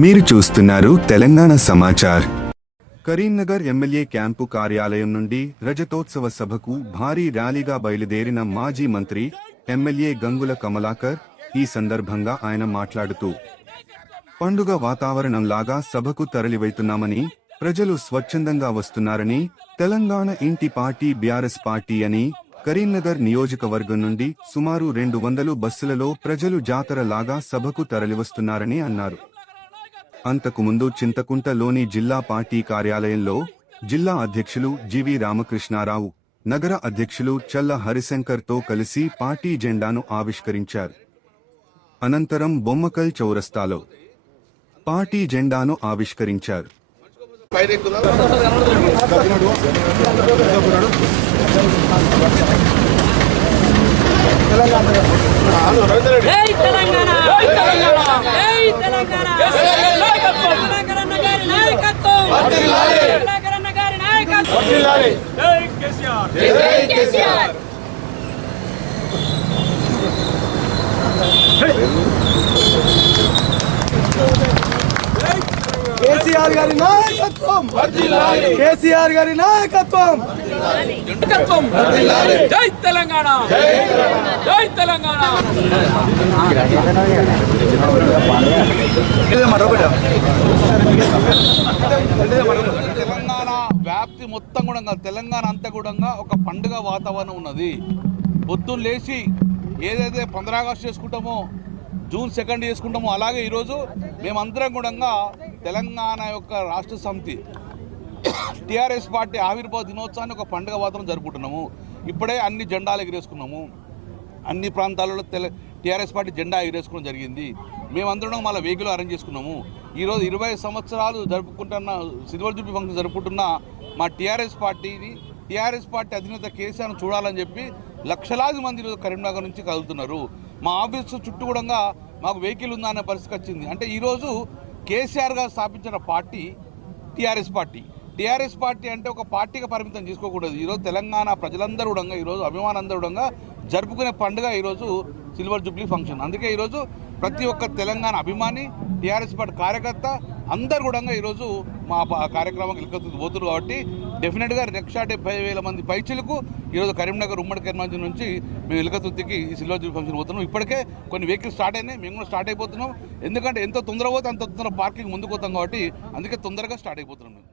మీరు చూస్తున్నారు Telangana Samachar. Karimnagar MLA camp కార్యాలయం నుండి రజతోత్సవ సభకు భారీ ర్యాలీగా బయలుదేరిన మాజీ మంత్రి ఎమ్మెల్యే గంగుల కమలాకర్. ఈ సందర్భంగా ఆయన మాట్లాడుతూ, పండుగ వాతావరణంలాగా సభకు తరలివెళ్తున్నామని, ప్రజలు స్వచ్ఛందంగా వస్తున్నారని, తెలంగాణ ఇంటి పార్టీ బీఆర్ఎస్ పార్టీ అని, కరీంనగర్ నియోజకవర్గం నుండి సుమారు 200 బస్సులలో ప్రజలు జాతర లాగా సభకు తరలివస్తున్నారని అన్నారు. అంతకుముందు చింతకుంటలోని జిల్లా పార్టీ కార్యాలయంలో జిల్లా అధ్యక్షులు జివి రామకృష్ణారావు, నగర అధ్యక్షులు చల్ల హరిశంకర్తో కలిసి పార్టీ జెండాను ఆవిష్కరించారు. అనంతరం బొమ్మకల్ చౌరస్తాలో పార్టీ జెండాను ఆవిష్కరించారు. కేసీఆర్ గారి నాయకత్వం, కేసీఆర్ గారి నాయకత్వం. జై తెలంగాణ, జై తెలంగాణ. తెలంగాణ వ్యాప్తి మొత్తం కూడా తెలంగాణ అంతా కూడా ఒక పండుగ వాతావరణం ఉన్నది. పొద్దున్న లేచి ఏదైతే 15 ఆగస్టు చేసుకుంటామో, జూన్ 2 చేసుకుంటామో, అలాగే ఈరోజు మేమందరం కూడా తెలంగాణ యొక్క రాష్ట్ర సమితి టీఆర్ఎస్ పార్టీ ఆవిర్భావ దినోత్సవాన్ని ఒక పండుగ వాతావరణం జరుపుకుంటున్నాము. ఇప్పుడే అన్ని జెండాలు ఎగిరేసుకున్నాము. అన్ని ప్రాంతాలలో టీఆర్ఎస్ పార్టీ జెండా ఎగిరేసుకోవడం జరిగింది. మేమందరం మళ్ళీ వెహికల్ అరేంజ్ చేసుకున్నాము. ఈరోజు 20 సంవత్సరాలు జరుపుకుంటున్న సిల్వర్ జూబ్లీ ఫంక్షన్ జరుపుకుంటున్న మా టీఆర్ఎస్ పార్టీ అధినేత కేసీఆర్ను చూడాలని చెప్పి లక్షలాది మంది ఈరోజు కరీంనగర్ నుంచి కదులుతున్నారు. మా ఆఫీసు చుట్టూ కూడా మాకు వెహికల్ ఉందా అనే పరిస్థితి వచ్చింది. అంటే ఈరోజు కేసీఆర్ గారు స్థాపించిన పార్టీ టీఆర్ఎస్ పార్టీ అంటే ఒక పార్టీగా పరిమితం చేసుకోకూడదు. ఈరోజు తెలంగాణ ప్రజలందరూ కూడా, ఈరోజు అభిమానులందరూ కూడా జరుపుకునే పండుగ ఈరోజు సిల్వర్ జూబ్లీ ఫంక్షన్. అందుకే ఈరోజు ప్రతి ఒక్క తెలంగాణ అభిమాని, టీఆర్ఎస్ పార్టీ కార్యకర్త అందరు కూడా ఈరోజు మా కార్యక్రమానికి ఇలకతుర్తి పోతున్నారు. కాబట్టి డెఫినెట్గా 1,70,000 మంది పైచిలకు ఈరోజు కరీంనగర్ ఉమ్మడి కరీంనగర్ నుంచి మేము ఇలకతుర్తికి ఈ సిల్వర్ జూబ్లీ ఫంక్షన్ పోతున్నాం. ఇప్పటికే కొన్ని వెహికల్స్ స్టార్ట్ అయినాయి, మేము కూడా స్టార్ట్ అయిపోతున్నాం. ఎందుకంటే ఎంత తొందర పోతే అంత తొందర పార్కింగ్ ముందుకు పోతాం కాబట్టి అందుకే తొందరగా స్టార్ట్ అయిపోతున్నాం.